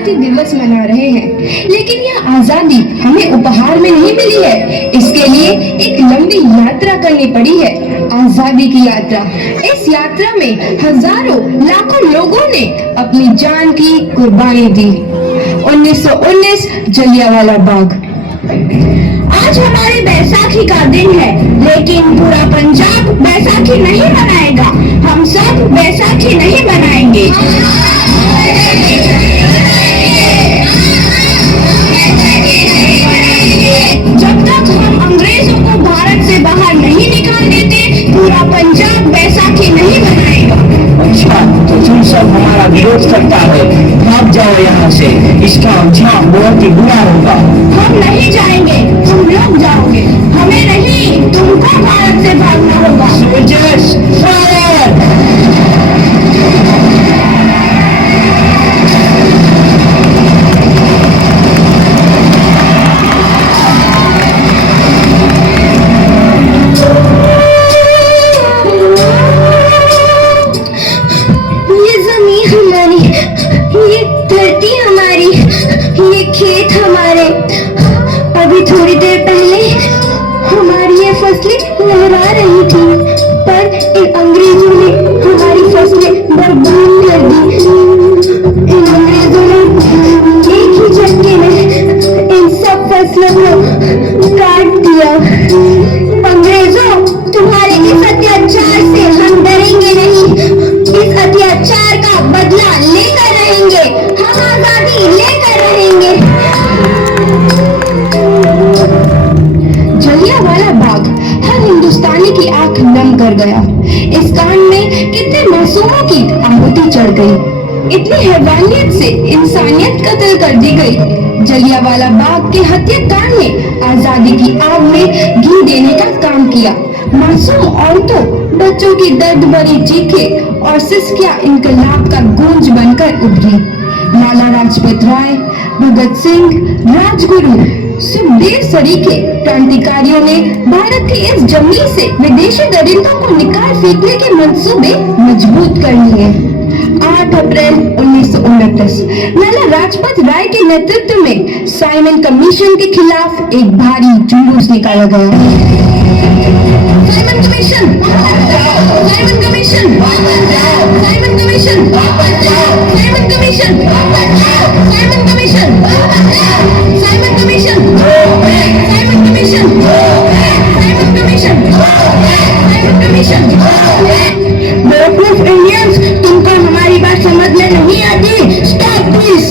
आज़ादी दिवस मना रहे हैं, लेकिन यह आज़ादी हमें उपहार में नहीं मिली है। इसके लिए एक लंबी यात्रा करनी पड़ी है, आज़ादी की यात्रा। इस यात्रा में हजारों लाखों लोगों ने अपनी जान की कुर्बानी दी। 1919 जलियांवाला बाग। आज हमारी बैसाखी का दिन है, लेकिन पूरा पंजाब बैसाखी नहीं मनाएगा। हम सब बैसाखी नहीं मनाएंगे। जब तक हम अंग्रेजों को भारत से बाहर नहीं निकाल देते, पूरा पंजाब बैसाखी नहीं मनाएगा। अच्छा, तो तुम सब हमारा विरोध करता है, भाग जाओ यहाँ से। इसका अंजाम बहुत ही बुरा होगा। हम नहीं जाएंगे, तुम लोग जाओगे। हमें नहीं, तुमको भारत से भागना होगा। Soldiers, fire! ये जमीन हमारी, ये धरती हमारी, ये खेत हमारे। अभी थोड़ी देर पहले हमारी ये फसलें लहरा रही थी, पर इन अंग्रेजों ने हमारी फसलें बर्बाद कर दी। इन अंग्रेजों ने एक ही झटके में इन सब फसलों को काट दिया। अंग्रेजों, तुम्हारे इस अत्याचार से हम डरेंगे नहीं। इस अत्याचार का बदला लेकर रहेंगे। हम आजादी लेकर रहेंगे। जलियांवाला बाग हर हिंदुस्तानी की आंख नम कर गया। इस कांड में कितने मासूमों की आहुति चढ़ गई, इतनी हैवानियत से इंसानियत कत्ल कर दी गई। जलियांवाला बाग के हत्याकांड ने आजादी की आग में घी देने का काम किया। मासूम औरतों, बच्चों की दर्द भरी चीखें और सिसकियां इनकलाब का गूंज बनकर उभरी। लाला लाजपत राय, भगत सिंह, राजगुरु, सुखदेव सरीखे क्रांतिकारियों ने भारत की इस जमीन से विदेशी दरिंदों को निकाल फेंकने के मंसूबे मजबूत कर लिए। 8 अप्रैल 1929 लाला लाजपत राय के नेतृत्व में साइमन कमीशन के खिलाफ एक भारी जुलूस निकाला गया। Simon commission, Simon commission, Simon commission, Simon commission, Simon commission, Simon commission, Simon commission, Simon commission, Simon commission. बेवकूफ इंडियंस, तुमको हमारी बात समझ में नहीं आती। Stop please.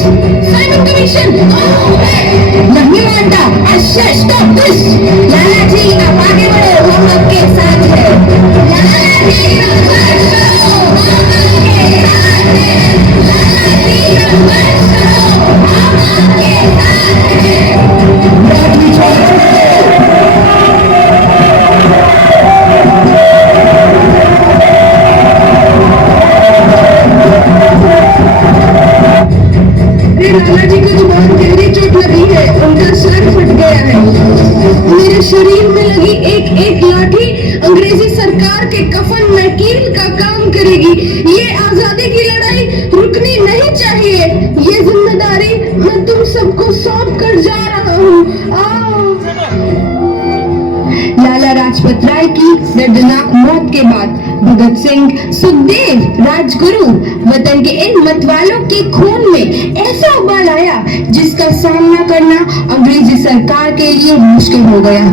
साइमन कमीशन नहीं मानता। अच्छा, स्टॉप दिस। लाला जी, आप आगे बढ़ो, हम आपके साथ हैं। लाला जी, संघर्ष करो, हम आपके साथ हैं। लाला जी, संघर्ष करो, हम आपके साथ हैं। लाला जी को तो बहुत गहरी चोट लगी है, उनका सर फट गया है। मेरे शरीर में लगी एक एक लाठी अंग्रेजी सरकार के कफन नकील का काम करेगी। ये आजादी की लड़ाई रुकनी नहीं चाहिए। ये जिम्मेदारी मैं तुम सबको सौंप कर जा रहा हूँ। लाला लाजपत राय की दर्दनाक मौत के बाद भगत सिंह, सुखदेव, राजगुरु वतन के इन मतवालों के खून में ऐसा उबाल आया जिसका सामना करना अंग्रेजी सरकार के लिए मुश्किल हो गया।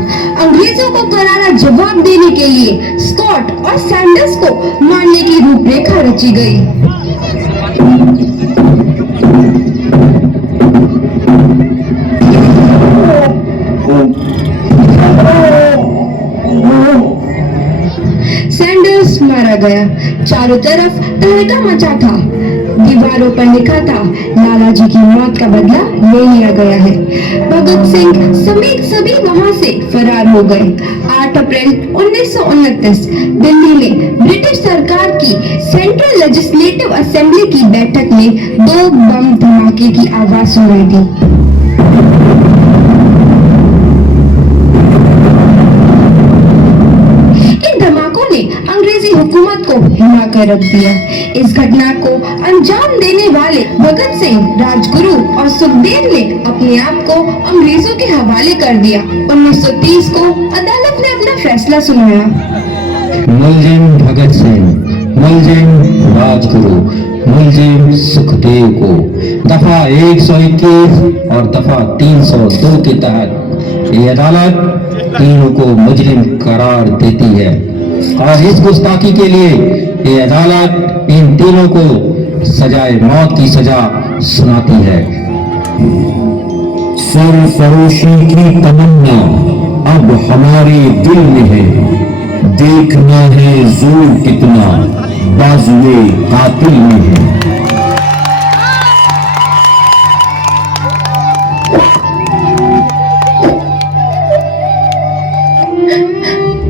अंग्रेजों को करारा जवाब देने के लिए स्कॉट और सैंडर्स को मारने की रूपरेखा रची गई। सैंडर्स मारा गया। चारों तरफ तहलका मचा था। दीवारों पर लिखा था, लाला जी की मौत का बदला ले लिया गया है। भगत सिंह समेत सभी वहां से फरार हो गए। 8 अप्रैल 1929 दिल्ली में ब्रिटिश सरकार की सेंट्रल लेजिस्लेटिव असेंबली की बैठक में 2 बम धमाके की आवाज सुनाई दी। अंग्रेजी हुकूमत को हिला कर रख दिया। इस घटना को अंजाम देने वाले भगत सिंह, राजगुरु और सुखदेव ने अपने आप को अंग्रेजों के हवाले कर दिया। 1930 को अदालत ने अपना फैसला सुनाया। मुलजिम भगत सिंह, मुलजिम राजगुरु, मुलजिम सुखदेव को दफा 121 और दफा 302 के तहत ये अदालत तीनों को मुजरिम करार देती है और इस गुस्ताखी के लिए ये अदालत इन तीनों को सजाए मौत की सजा सुनाती है। सरफरोशी की तमन्ना अब हमारे दिल में है, देखना है जोर कितना बाजुए कातिल में है।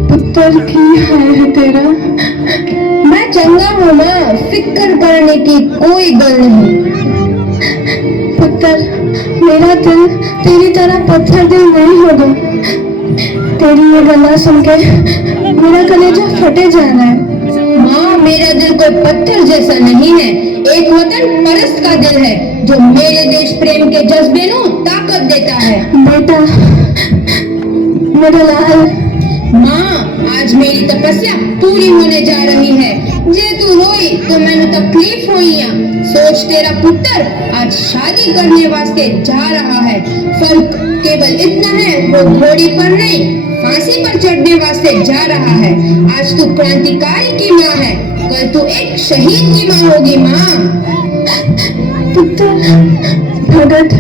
पुत्र की हाल है तेरा? मैं चंगा हूँ माँ, फिक्र करने की कोई गल नहीं। पुत्र, मेरा दिल तेरी तरह पत्थर दिल नहीं होगा। तेरी ये गला सुन के मेरा कलेजा फटे जा रहा है। माँ, मेरा दिल कोई पत्थर जैसा नहीं है, एक वतन परस्त का दिल है जो मेरे देश प्रेम के जज्बे को ताकत देता है। बेटा, मेरा लाल। माँ, आज मेरी तपस्या पूरी होने जा रही है। जे तू रोई तो मैंने तकलीफ हुई है। सोच, तेरा पुत्र आज शादी करने वास्ते जा रहा है। फर्क केवल इतना है, वो घोड़ी पर नहीं फांसी पर चढ़ने वास्ते जा रहा है। आज तू क्रांतिकारी की माँ है, कल तू एक शहीद की माँ होगी। माँ, पुत्र भगत,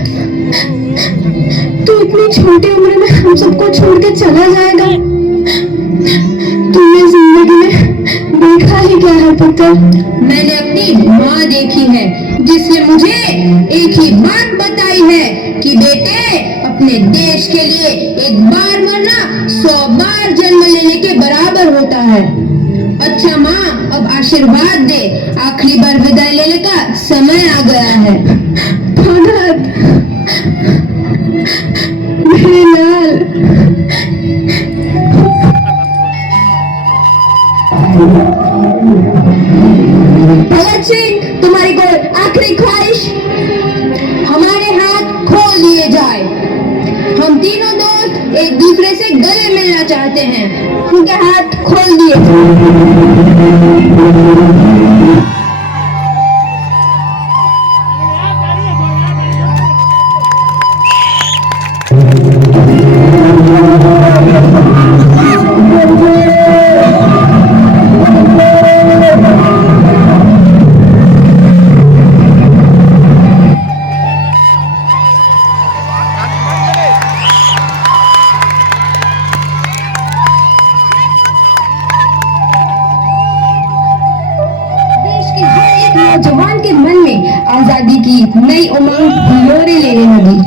तू इतनी छोटी उम्र में हम सबको छोड़ के चला जाएगा? तूने जिंदगी में देखा ही क्या है पुत्र? मैंने अपनी माँ देखी है, जिसने मुझे एक ही बात बताई है कि बेटे, अपने देश के लिए एक बार मरना 100 बार जन्म लेने के बराबर होता है। अच्छा माँ, अब आशीर्वाद दे, आखिरी बार विदाई लेने का समय आ गया है। भगत, मेरे लाल। भगत सिंह, तुम्हारी कोई आखिरी ख्वाहिश? हमारे हाथ खोल दिए जाए। हम तीनों दोस्त एक दूसरे से गले मिलना चाहते हैं। उनके हाथ खोल दिए नौजवान के मन में आजादी की नई उमंग हिलोरे लेने लगी।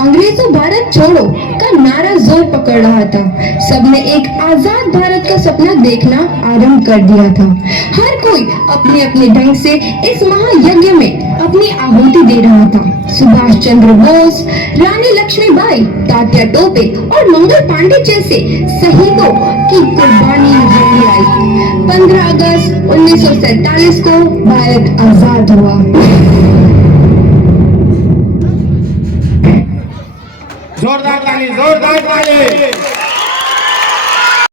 अंग्रेजों भारत छोड़ो का नारा जोर पकड़ रहा था। सबने एक आजाद भारत का सपना देखना आरंभ कर दिया था। हर कोई अपने अपने ढंग से इस महायज्ञ में अपनी आहुति दे रहा था। सुभाष चंद्र बोस, रानी लक्ष्मीबाई, तात्या टोपे और मंगल पांडे जैसे शहीदों की कुर्बानी नजर में आई। 15 अगस्त 1947 को भारत आजाद हुआ। जोरदार ताली, जोरदार ताली।